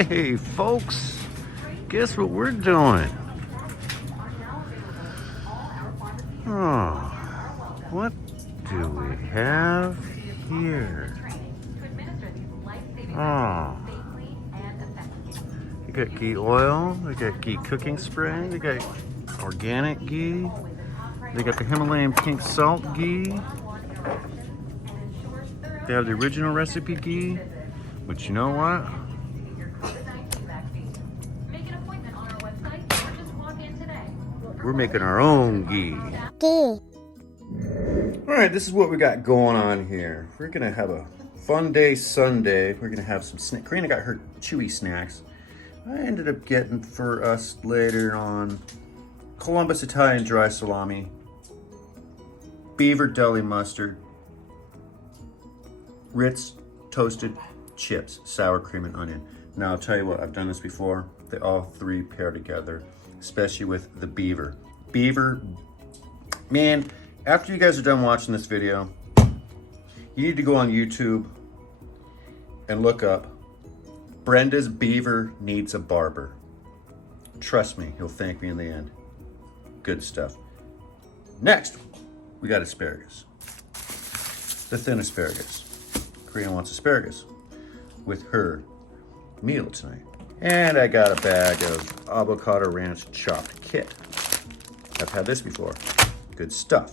Hey folks, guess what we're doing? Oh, what do we have here? Oh, we got ghee oil, we got ghee cooking spray, we got organic ghee, they got the Himalayan pink salt ghee, they have the original recipe ghee, but you know what? We're making our own ghee. All right, this is what we got going on here. We're gonna have a fun day Sunday. We're gonna have some snack. Karina got her chewy snacks. I ended up getting for us later on Columbus Italian dry salami, beaver deli mustard, Ritz toasted chips, sour cream and onion. Now I'll tell you what, I've done this before. They all three pair together, especially with the beaver. Beaver, man, after you guys are done watching this video, you need to go on YouTube and look up Brenda's Beaver Needs a Barber. Trust me, he'll thank me in the end. Good stuff. Next, we got asparagus. The thin asparagus. Karina wants asparagus with her meal tonight. And I got a bag of avocado ranch chopped kit. I've had this before. Good stuff.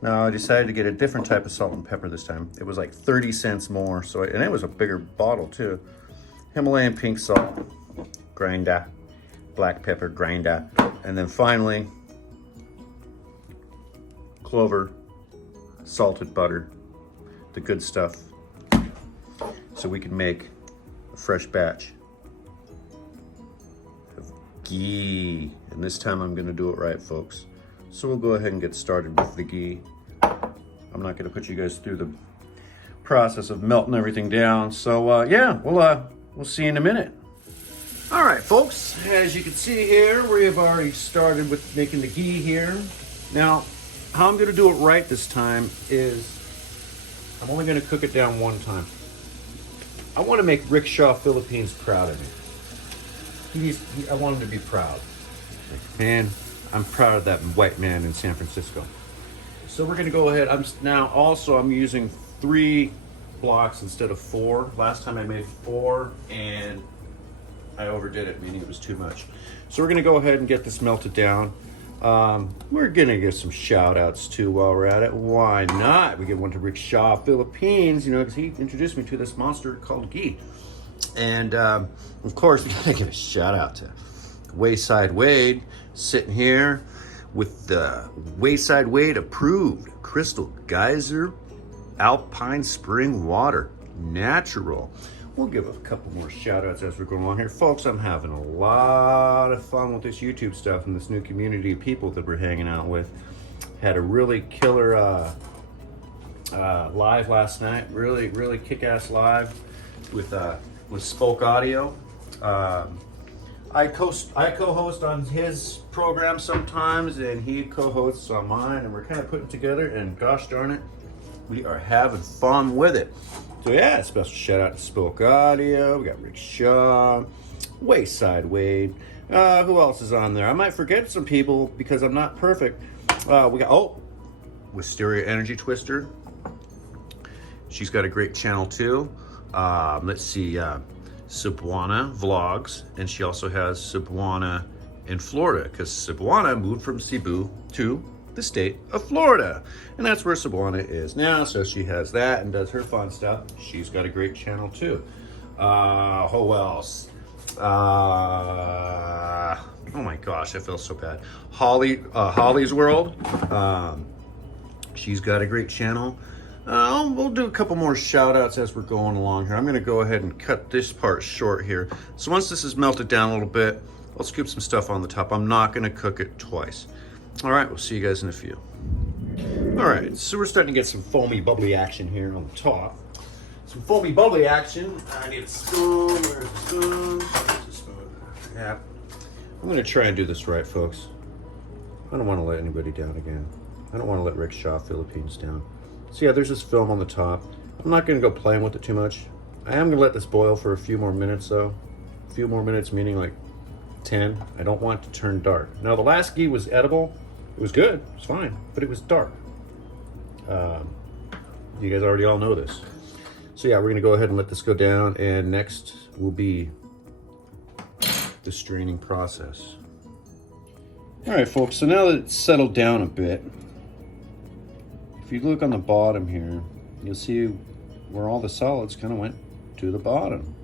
Now I decided to get a different type of salt and pepper this time. It was like 30 cents more, and it was a bigger bottle too. Himalayan pink salt, grinder, black pepper, grinder, and then finally, clover, salted butter, the good stuff, so we can make a fresh batch of ghee. And this time I'm gonna do it right, folks. So we'll go ahead and get started with the ghee. I'm not gonna put you guys through the process of melting everything down. So yeah, we'll see you in a minute. All right, folks, as you can see here, we have already started with making the ghee here. Now, how I'm gonna do it right this time is I'm only gonna cook it down one time. I wanna make Rickshaw Philippines proud of me. I want him to be proud. Man, I'm proud of that white man in San Francisco. So we're gonna go ahead. I'm using 3 blocks instead of 4. Last time I made 4 and I overdid it, meaning it was too much. So we're gonna go ahead and get this melted down. We're gonna give some shout outs too while we're at it. Why not? We give one to Rickshaw Philippines, because he introduced me to this monster called Ghee. And of course, we gotta give a shout out to Wayside Wade, sitting here with the Wayside Wade approved crystal geyser alpine spring water, natural. We'll give a couple more shout outs as we're going along here. Folks, I'm having a lot of fun with this YouTube stuff and this new community of people that we're hanging out with. Had a really killer live last night, really kick-ass live with SpokeAudio. I co-host on his program sometimes, and he co-hosts on mine, and we're kind of putting together, and gosh darn it, we are having fun with it. So yeah, special shout out to SpokeAudio. We got Rickshaw, Wayside Wade. Who else is on there? I might forget some people because I'm not perfect. We got, Wysteria Energy Twister. She's got a great channel too. Let's see, Cebuana Vlogs, and she also has Cebuana in Florida, because Cebuana moved from Cebu to the state of Florida, and that's where Cebuana is now. So she has that and does her fun stuff. She's got a great channel too. Who else? Oh my gosh, I feel so bad. Holly's World. She's got a great channel. We'll do a couple more shout outs as we're going along here. I'm going to go ahead and cut this part short here. So once this is melted down a little bit, I'll scoop some stuff on the top. I'm not going to cook it twice. All right, we'll see you guys in a few. All right, so we're starting to get some foamy, bubbly action here on the top. Some foamy, bubbly action. I need a spoon. Where's the spoon? Where's the spoon? Yeah. I'm going to try and do this right, folks. I don't want to let anybody down again. I don't want to let Rickshaw Philippines down. So yeah, there's this film on the top. I'm not gonna go playing with it too much. I am gonna let this boil for a few more minutes though. a few more minutes, meaning like 10. I don't want it to turn dark. Now the last ghee was edible. It was good, it was fine, but it was dark. You guys already all know this. So yeah, we're gonna go ahead and let this go down, and next will be the straining process. All right, folks, so now that it's settled down a bit, if you look on the bottom here, you'll see where all the solids kind of went to the bottom.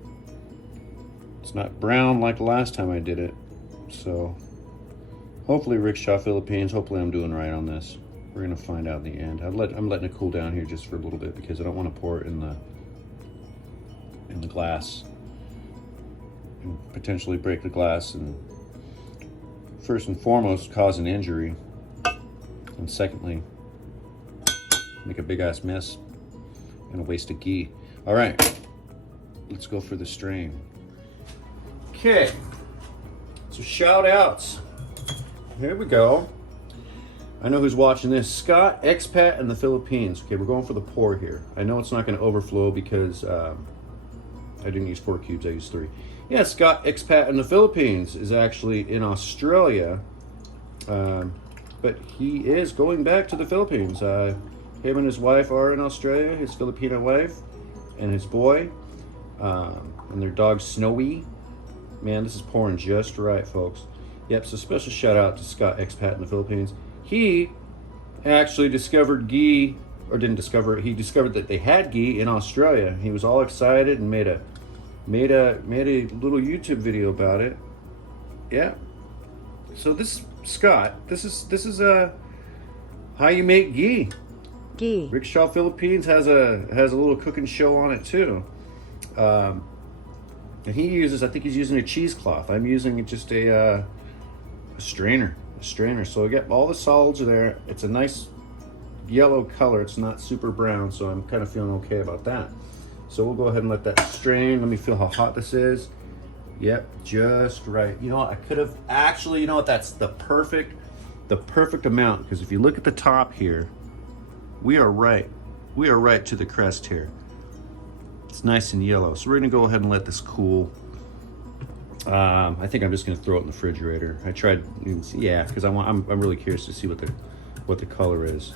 It's not brown like the last time I did it, so hopefully Rickshaw Philippines, hopefully I'm doing right on this. We're gonna find out in the end. I'm letting it cool down here just for a little bit because I don't want to pour it in the glass and potentially break the glass and first and foremost cause an injury, and secondly make a big ass mess and a waste of ghee. All right, let's go for the strain. Okay, so shout outs. Here we go. I know who's watching this. Scott, Expat in the Philippines. Okay, we're going for the pour here. I know it's not going to overflow because I didn't use 4 cubes, I used 3. Yeah, Scott, Expat in the Philippines is actually in Australia, but he is going back to the Philippines. Him and his wife are in Australia, his Filipino wife and his boy, and their dog Snowy. Man, this is pouring just right, folks. Yep, so special shout out to Scott, Expat in the Philippines. He actually discovered ghee, or didn't discover it, he discovered that they had ghee in Australia. He was all excited and made a little YouTube video about it. Yeah. So this, Scott, this is how you make ghee. Ghee. Rickshaw Philippines has a little cooking show on it too. And he uses, I think he's using a cheesecloth. I'm using just a strainer. So I get all the solids are there. It's a nice yellow color. It's not super brown, so I'm kind of feeling okay about that. So we'll go ahead and let that strain. Let me feel how hot this is. Yep, just right. You know what, I could have actually, you know what, that's the perfect amount, because if you look at the top here, we are right to the crest here. It's nice and yellow. So we're gonna go ahead and let this cool. I think I'm just gonna throw it in the refrigerator. I tried, yeah, because I'm really curious to see what the color is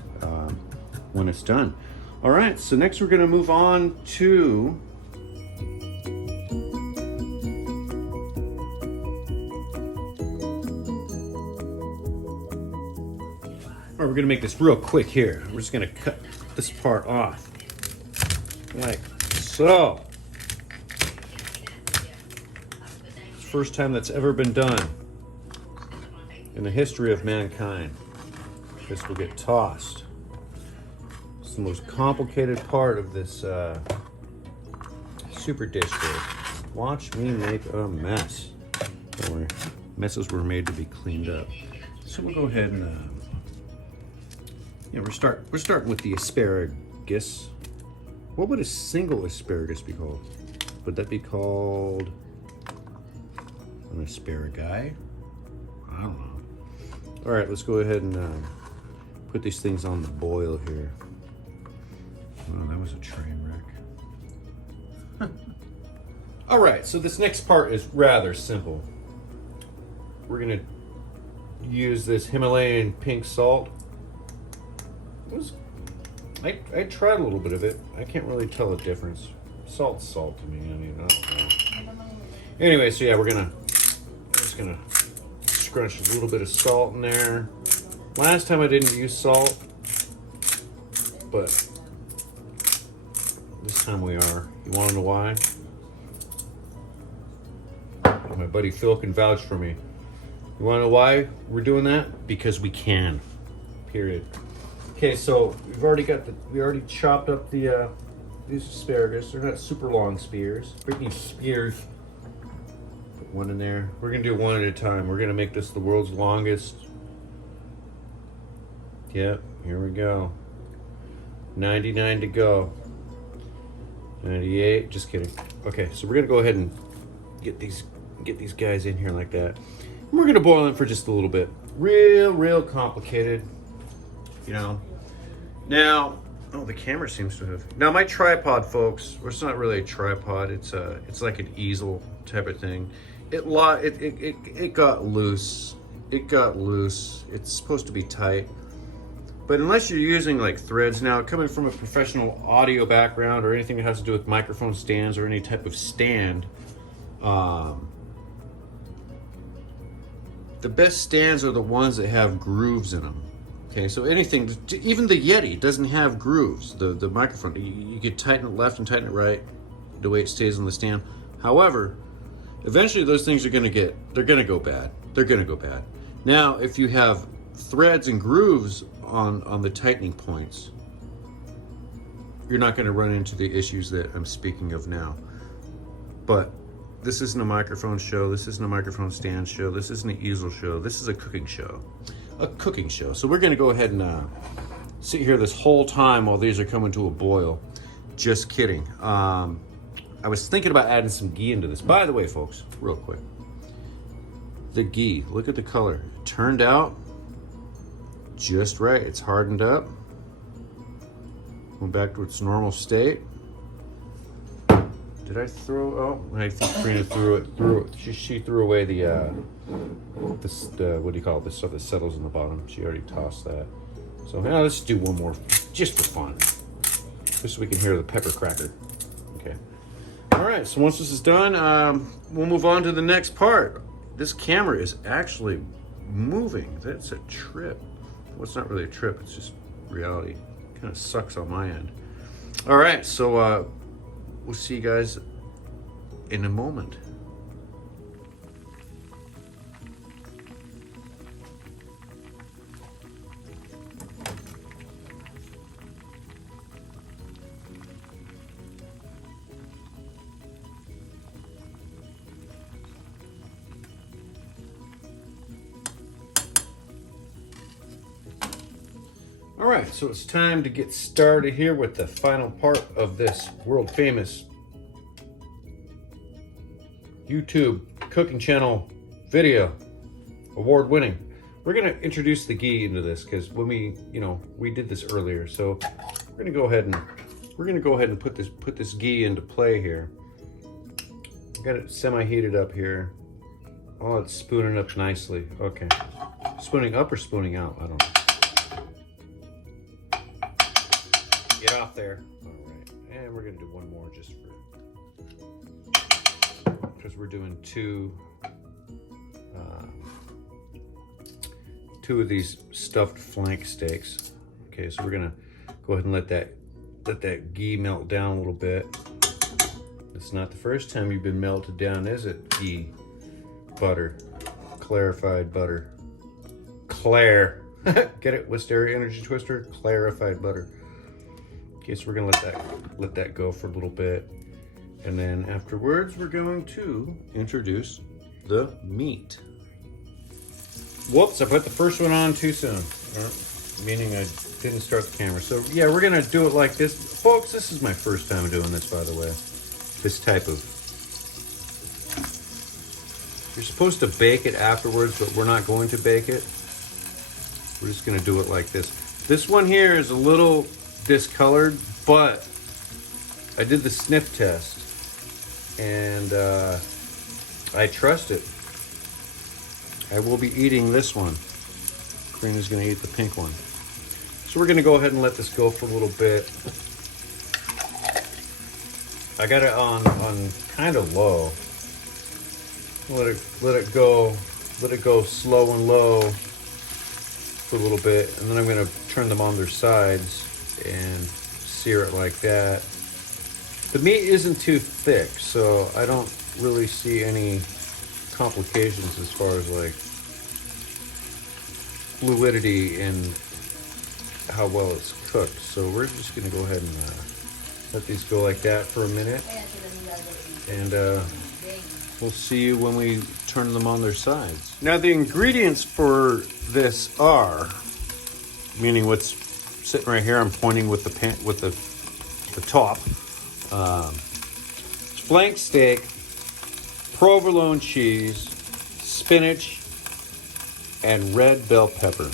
when it's done. All right, so next we're gonna move on to we're gonna make this real quick here. We're just gonna cut this part off like so. First time that's ever been done in the history of mankind. This will get tossed. It's the most complicated part of this super dish here. Watch me make a mess. Don't worry, messes were made to be cleaned up. So we'll go ahead and we're starting with the asparagus. What would a single asparagus be called? Would that be called an asparagus? I don't know. All right, let's go ahead and put these things on the boil here. Oh, that was a train wreck. All right, so this next part is rather simple. We're gonna use this Himalayan pink salt. I tried a little bit of it. I can't really tell the difference. Salt's salt to me. I mean, I don't know. Anyway, so yeah, I'm just gonna scrunch a little bit of salt in there. Last time I didn't use salt, but this time we are. You want to know why? Oh, my buddy Phil can vouch for me. You want to know why we're doing that? Because we can. Period. Okay, so we already chopped up these asparagus. They're not super long spears. Freaking spears. Put one in there. We're gonna do one at a time. We're gonna make this the world's longest. Yep, here we go. 99 to go. 98, just kidding. Okay, so we're gonna go ahead and get these guys in here like that. And we're gonna boil them for just a little bit. Real complicated, you know. Now, Oh, the camera seems to have. Now my tripod, folks, or it's not really a tripod. It's like an easel type of thing. It got loose. It got loose. It's supposed to be tight, but unless you're using like threads, now coming from a professional audio background or anything that has to do with microphone stands or any type of stand, the best stands are the ones that have grooves in them. Okay, so anything, even the Yeti doesn't have grooves. The microphone, you could tighten it left and tighten it right, the way it stays on the stand. However, eventually those things are gonna go bad. They're gonna go bad. Now, if you have threads and grooves on the tightening points, you're not gonna run into the issues that I'm speaking of now. But this isn't a microphone show. This isn't a microphone stand show. This isn't an easel show. This is a cooking show. A cooking show. So we're gonna go ahead and sit here this whole time while these are coming to a boil. Just kidding. I was thinking about adding some ghee into this. By the way, folks, real quick, the ghee, look at the color. It turned out just right. It's hardened up. Went back to its normal state. Did I throw? Oh, I think Karina threw it. She threw away the what do you call it? The stuff that settles in the bottom. She already tossed that. So now let's do one more, just for fun, just so we can hear the pepper cracker. Okay. All right. So once this is done, we'll move on to the next part. This camera is actually moving. That's a trip. Well, it's not really a trip. It's just reality. Kind of sucks on my end. All right. So. We'll see you guys in a moment. All right, so it's time to get started here with the final part of this world famous YouTube cooking channel video, award winning. We're gonna introduce the ghee into this because when we did this earlier. So we're gonna go ahead and put this ghee into play here. Got it semi-heated up here. Oh, it's spooning up nicely. Okay, spooning up or spooning out? I don't know. Get off there. All right, and we're gonna do one more just because we're doing two of these stuffed flank steaks. Okay, so we're gonna go ahead and let that ghee melt down a little bit. It's not the first time you've been melted down, is it? Ghee, butter, clarified butter, get it? Wysteria energy twister, clarified butter. Okay, so we're gonna let that go for a little bit, and then afterwards we're going to introduce the meat. Whoops, I put the first one on too soon, meaning I didn't start the camera. So yeah, we're gonna do it like this, folks. This is my first time doing this, by the way. This type of. You're supposed to bake it afterwards, but we're not going to bake it. We're just gonna do it like this. This one here is a little discolored, but I did the sniff test and I trust it. I will be eating this one. Karina's gonna eat the pink one. So we're gonna go ahead and let this go for a little bit. I got it on kind of low. Let it go slow and low for a little bit, and then I'm gonna turn them on their sides and sear it like that. The meat isn't too thick, so I don't really see any complications as far as like fluidity and how well it's cooked. So we're just gonna go ahead and let these go like that for a minute, and we'll see you when we turn them on their sides. Now the ingredients for this are, meaning what's sitting right here, I'm pointing with the top. Flank steak, provolone cheese, spinach, and red bell pepper.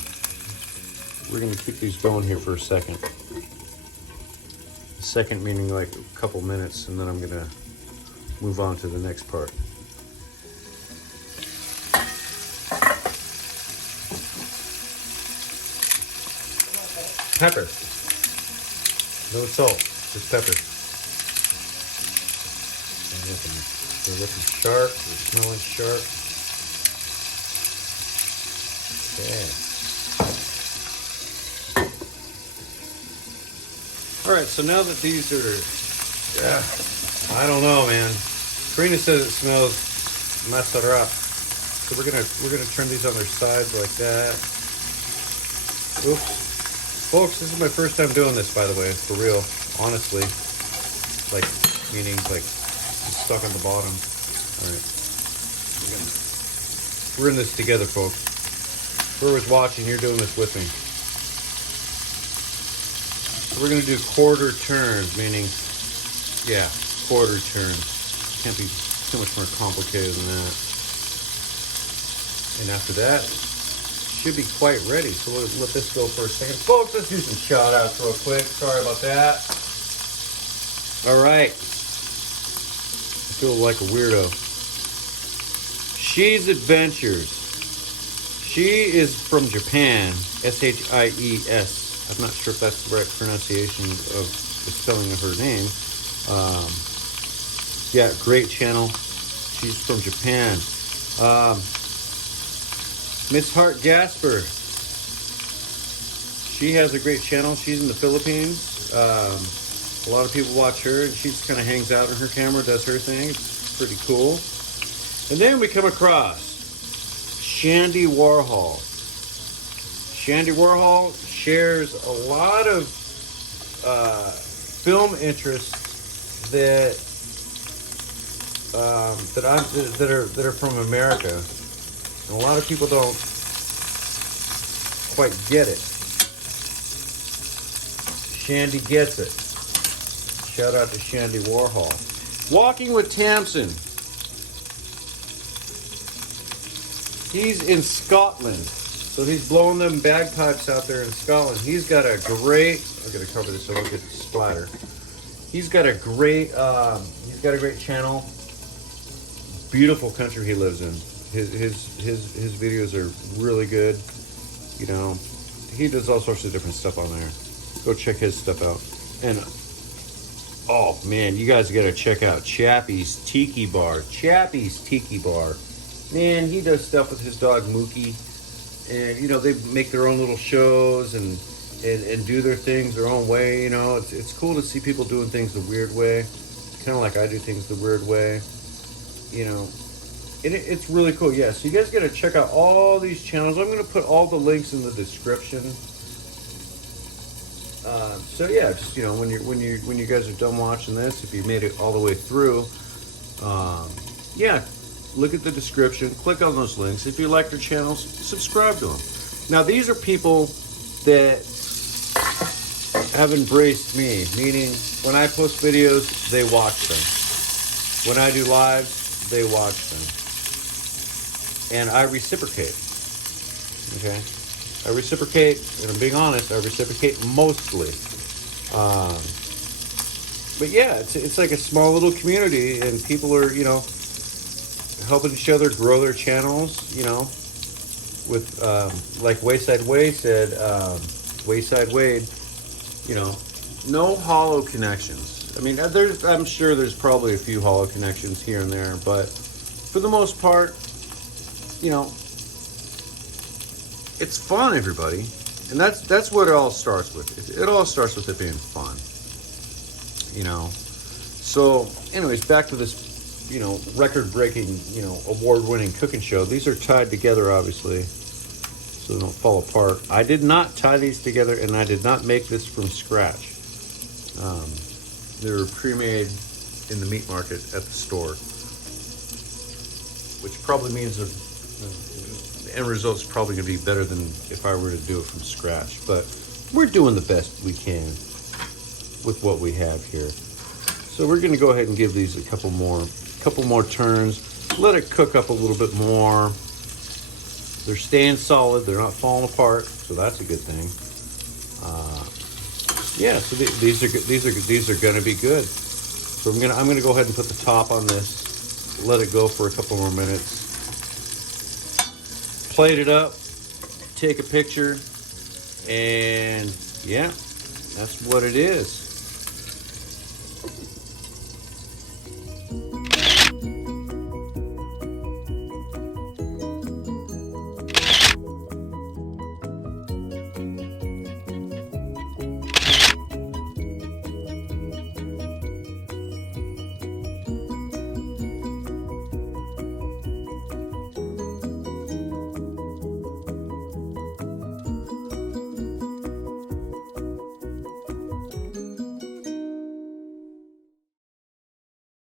We're gonna keep these going here for a second. A second meaning like a couple minutes, and then I'm gonna move on to the next part. Pepper. No salt, just pepper. They're looking sharp, they're smelling sharp. Okay. All right, so now that these are, I don't know, man. Karina says it smells messed up. So we're gonna turn these on their sides like that. Oops. Folks, this is my first time doing this, by the way, for real, honestly. Like, meaning, like, it's stuck on the bottom. All right. We're in this together, folks. Whoever's watching, you're doing this with me. So we're going to do quarter turns, meaning, yeah, quarter turns. Can't be too much more complicated than that. And after that, should be quite ready. So we'll let this go for a second. Folks, let's do some shout outs real quick. Sorry about that. All right. I feel like a weirdo. She's Adventures. She is from Japan. S-H-I-E-S. I'm not sure if that's the right pronunciation of the spelling of her name. Yeah, great channel. She's from Japan. Miss Heart Gaspar. She has a great channel. She's in the Philippines. A lot of people watch her, and she just kind of hangs out on her camera, does her thing. It's pretty cool. And then we come across Shandy Warhol. Shandy Warhol shares a lot of film interests that are from America. And a lot of people don't quite get it. Shandy gets it. Shout out to Shandy Warhol. Walking with Tamson. He's in Scotland. So he's blowing them bagpipes out there in Scotland. He's got a great, I'm gonna cover this so I don't get splatter. He's got a great channel. Beautiful country he lives in. His videos are really good. You know, he does all sorts of different stuff on there. Go check his stuff out. And oh man, you guys gotta check out Chappy's Tiki Bar. Chappy's Tiki Bar. Man, he does stuff with his dog Mookie. And you know, they make their own little shows and do their things their own way. You know, it's cool to see people doing things the weird way. Kind of like I do things the weird way. You know. And it's really cool. Yeah, so you guys got to check out all these channels. I'm going to put all the links in the description. So yeah, just you know, when you guys are done watching this, if you made it all the way through, yeah, look at the description, click on those links. If you like their channels, subscribe to them. Now these are people that have embraced me, meaning when I post videos, they watch them. When I do lives, they watch them. And I reciprocate, okay? I reciprocate, and I'm being honest, I reciprocate mostly. But yeah, it's like a small little community, and people are, you know, helping each other grow their channels, you know, with, like Wayside Wade said, Wayside Wade, you know, no hollow connections. I mean, I'm sure there's probably a few hollow connections here and there, but for the most part, you know, it's fun, everybody. And that's what it all starts with. It all starts with it being fun. You know. So, anyways, back to this, you know, record-breaking, you know, award-winning cooking show. These are tied together, obviously, so they don't fall apart. I did not tie these together, and I did not make this from scratch. They were pre-made in the meat market at the store, which probably means that the end result's probably going to be better than if I were to do it from scratch. But we're doing the best we can with what we have here. So we're going to go ahead and give these a couple more turns. Let it cook up a little bit more. They're staying solid. They're not falling apart, so that's a good thing. yeah, so these are gonna be good. So I'm gonna go ahead and put the top on this, let it go for a couple more minutes. Plate it up, take a picture, and yeah, that's what it is.